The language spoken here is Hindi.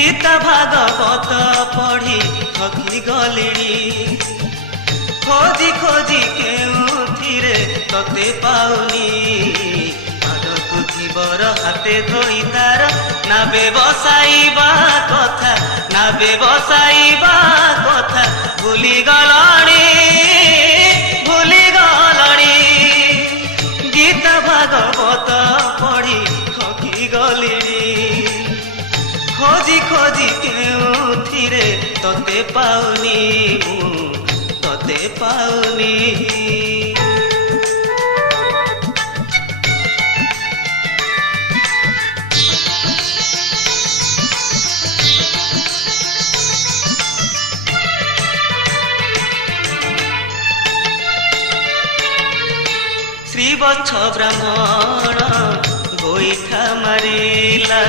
गीता भागवत पढ़ी थकी गलिणी खोजी खोजी केउथिरे तते पाउनी पादकु जीवर हाते धोई तार ना व्यवसायीबा कथा ना व्यवसायीबा कथा भूली गलणी गीता भागवत पढ़ी थकी गलिणी खोजी खोजी केउथिरे तते पाउनी तते पाउनी। श्रीवत्स ब्राह्मण गोईठा मारिला।